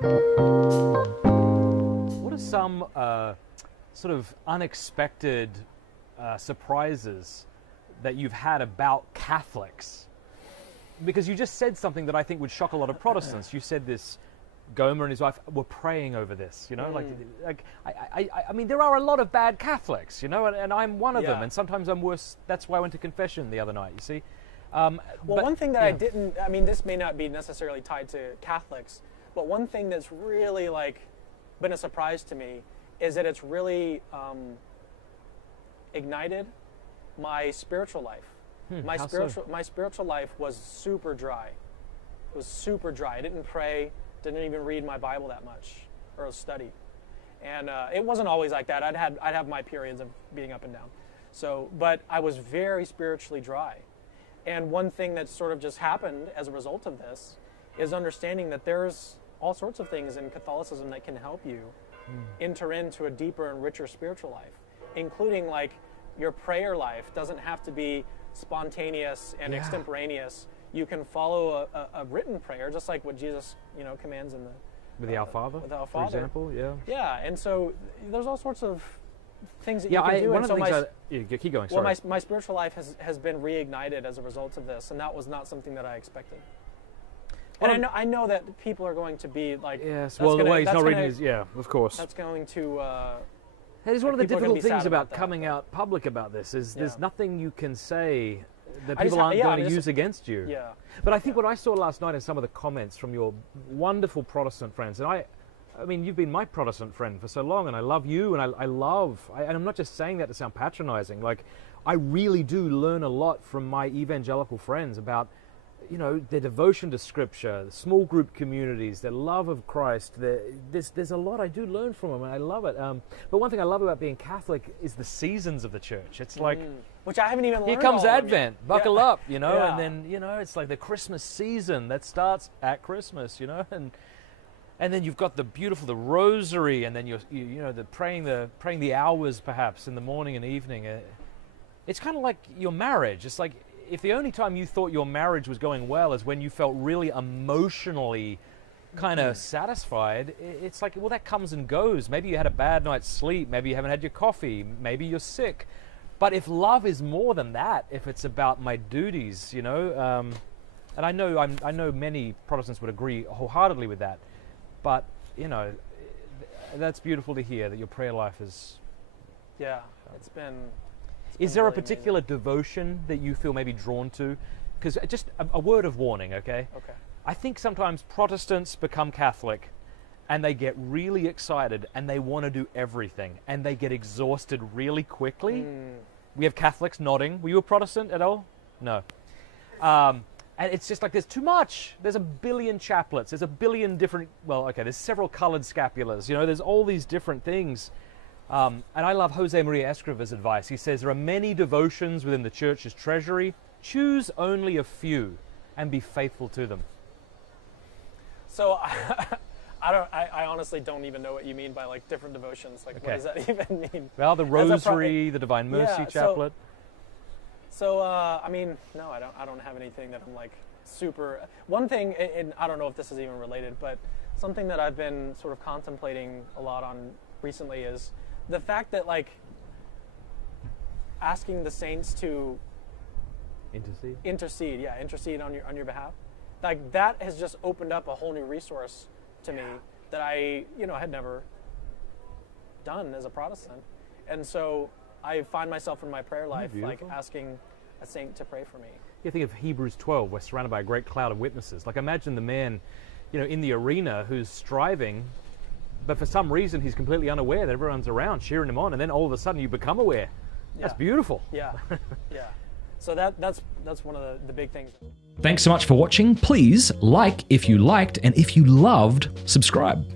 What are some sort of unexpected surprises that you've had about Catholics? Because you just said something that I think would shock a lot of Protestants. You said this, Gomer and his wife were praying over this, you know, I mean, there are a lot of bad Catholics, you know, and I'm one of them, and sometimes I'm worse. That's why I went to confession the other night, you see. Well, one thing that I mean, this may not be necessarily tied to Catholics, but one thing that's really, like, been a surprise to me is that it's really ignited my spiritual life. My spiritual life was super dry. It was super dry. I didn't pray, didn't even read my Bible that much or study, and it wasn't always like that. I'd have my periods of being up and down. So, but I was very spiritually dry. And one thing that sort of just happened as a result of this is understanding that there's all sorts of things in Catholicism that can help you enter into a deeper and richer spiritual life, including, like, your prayer life doesn't have to be spontaneous and extemporaneous. You can follow a written prayer, just like what Jesus, you know, commands in the with the Our Father, for example. Yeah, and so there's all sorts of things that you can do. One of the things keep going. Sorry. Well, my spiritual life has been reignited as a result of this, and that was not something that I expected. And I know that people are going to be like, yes. Well, the way he's not reading his, of course. That's going to. It's one of the difficult things about coming out public about this is there's nothing you can say that people aren't going to use against you. Yeah. But I think what I saw last night in some of the comments from your wonderful Protestant friends, and I mean, you've been my Protestant friend for so long, and I love you, and and I'm not just saying that to sound patronizing. Like, I really do learn a lot from my evangelical friends about, you know, their devotion to Scripture, the small group communities, their love of Christ. There's a lot I do learn from them, and I love it. But one thing I love about being Catholic is the seasons of the church. It's like, which I haven't even learned. Here comes Advent, buckle up, you know, and then, you know, it's like the Christmas season that starts at Christmas, you know, and then you've got the Rosary, and then you know, praying the hours perhaps in the morning and evening. It's kind of like your marriage. It's like, if the only time you thought your marriage was going well is when you felt really emotionally kind of satisfied, it's like, well, that comes and goes. Maybe you had a bad night's sleep. Maybe you haven't had your coffee. Maybe you're sick. But if love is more than that, if it's about my duties, you know, and I know many Protestants would agree wholeheartedly with that. But, you know, that's beautiful to hear that your prayer life is... Yeah, it's been... Is there a particular devotion that you feel maybe drawn to? Because just a word of warning, okay? Okay. I think sometimes Protestants become Catholic and they get really excited and they want to do everything and they get exhausted really quickly. We have Catholics nodding. Were you a Protestant at all? No. And it's just like there's too much. There's a billion chaplets. There's a billion different, there's several colored scapulas. You know, there's all these different things. And I love Jose Maria Escriva's advice. He says, there are many devotions within the church's treasury. Choose only a few and be faithful to them. So I honestly don't even know what you mean by, like, different devotions. Like, what does that even mean? Well, the Rosary, the Divine Mercy Chaplet. So I mean, no, I don't have anything that I'm, like, super... One thing, and I don't know if this is even related, but something that I've been sort of contemplating a lot on recently is the fact that, like, asking the saints to intercede on your behalf, like, that has just opened up a whole new resource to me that I, had never done as a Protestant. And so I find myself in my prayer life, like, asking a saint to pray for me. You think of Hebrews 12, we're surrounded by a great cloud of witnesses. Like, imagine the man, in the arena who's striving, but for some reason he's completely unaware that everyone's around cheering him on, and then all of a sudden you become aware. That's beautiful. Yeah, yeah. So that's one of the big things. Thanks so much for watching. Please like if you liked, and if you loved, subscribe.